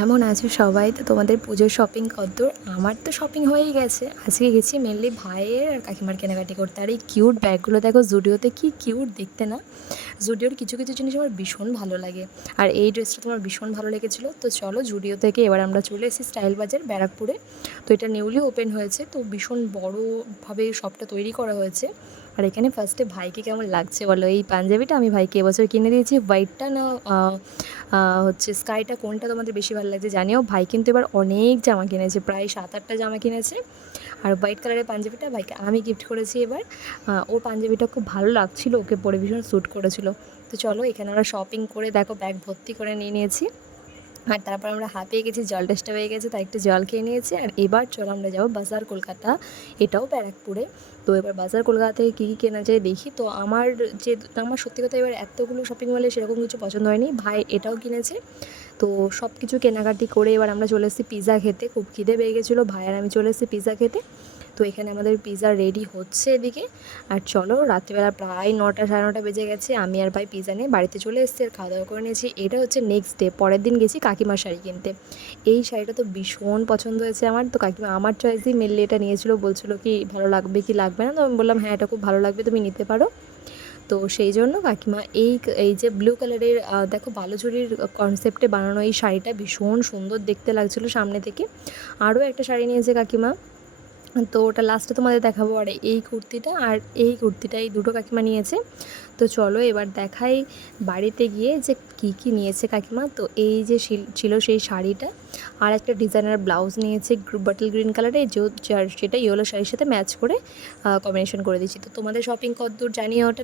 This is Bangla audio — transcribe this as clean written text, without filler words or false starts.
কেমন আছো সবাই? তো তোমাদের পুজোর শপিং কদ্দূর? আমার তো শপিং হয়েই গেছে। আজকে গেছি মেনলি ভাইয়ের আর কাকিমার কেনাকাটি করতে। আর এই কিউট ব্যাগগুলো দেখো, জুডিওতে কি কিউট দেখতে না? জুডিওর কিছু কিছু জিনিস আমার ভীষণ ভালো লাগে। আর এই ড্রেসটা তোমার ভীষণ ভালো লেগেছিলো। তো চলো, জুডিও থেকে এবার আমরা চলে এসেছি স্টাইল বাজার ব্যারাকপুরে। তো এটা নিউলি ওপেন হয়েছে, তো ভীষণ বড়োভাবে শপটা তৈরি করা হয়েছে। আর এখানে ফার্স্টে ভাইকে কেমন লাগছে বলো? এই পাঞ্জাবিটা আমি ভাইকে এবছর কিনে দিয়েছি। হোয়াইটটা না হচ্ছে স্কাইটা, কোনটা তোমাদের বেশি ভালো লাগছে জানিও। ভাই কিন্তু এবার অনেক জামা কিনেছে, প্রায় 7-8টা জামা কিনেছে। আর হোয়াইট কালারের পাঞ্জাবিটা ভাইকে আমি গিফট করেছি এবার। ওর পাঞ্জাবিটা খুব ভালো লাগছিলো, ওকে পরে ভীষণ স্যুট করেছিল। তো চলো, এখানে আমরা শপিং করে দেখো ব্যাগ ভর্তি করে নিয়ে নিয়েছি। আর তারপর আমরা হাঁপিয়ে গেছি, জল টেস্টটা হয়ে গেছে, তাই একটু জল খেয়ে নিয়েছি। আর এবার চলো আমরা যাবো বাজার কলকাতা, এটাও ব্যারাকপুরে। তো এবার বাজার কলকাতা থেকে কী কী কেনা যায় দেখি। তো আমার সত্যি কথা এবার এতগুলো শপিং মলে সেরকম কিছু পছন্দ হয়নি। ভাই এটাও কিনেছে। তো সব কিছু কেনাকাটি করে এবার আমরা চলে এসেছি পিৎজা খেতে। খুব খিদে পেয়ে গেছিলো, ভাই আর আমি চলে এসেছি পিৎজা খেতে। তো এখানে আমাদের পিৎজা রেডি হচ্ছে এদিকে। আর চলো, রাত্রিবেলা প্রায় 9টা 9:30 বেজে গেছে, আমি আর ভাই পিৎজা নিয়ে বাড়িতে চলে এসেছি আর খাওয়া দাওয়া করে নিয়েছি। এটা হচ্ছে নেক্সট ডে, পরের দিন গেছি কাকিমার শাড়ি কিনতে। এই শাড়িটা তো ভীষণ পছন্দ হয়েছে আমার। তো কাকিমা আমার চয়েসই মেনলি এটা নিয়েছিল, বলছিল কি ভালো লাগবে কি লাগবে না। তো আমি বললাম হ্যাঁ, এটা খুব ভালো লাগবে, তুমি নিতে পারো। তো সেই জন্য কাকিমা এই যে ব্লু কালারের দেখো বালুচরীর কনসেপ্টে বানানো এই শাড়িটা ভীষণ সুন্দর দেখতে লাগছিলো সামনে থেকে। আরও একটা শাড়ি নিয়েছে কাকিমা, তো ওটা লাস্টে তোমাদের দেখাবো। আর এই কুর্তিটা আর এই কুর্তিটা, এই দুটো কাকিমা নিয়েছে। তো চলো এবার দেখাই বাড়িতে গিয়ে যে কী কী নিয়েছে কাকিমা। তো এই যে ছিল সেই শাড়িটা, আর একটা ডিজাইনার ব্লাউজ নিয়েছে বটল গ্রিন কালারের, সেটা ইয়েলো শাড়ির সাথে ম্যাচ করে কম্বিনেশন করে দিচ্ছি। তো তোমাদের শপিং কতদূর জানিও ওটা।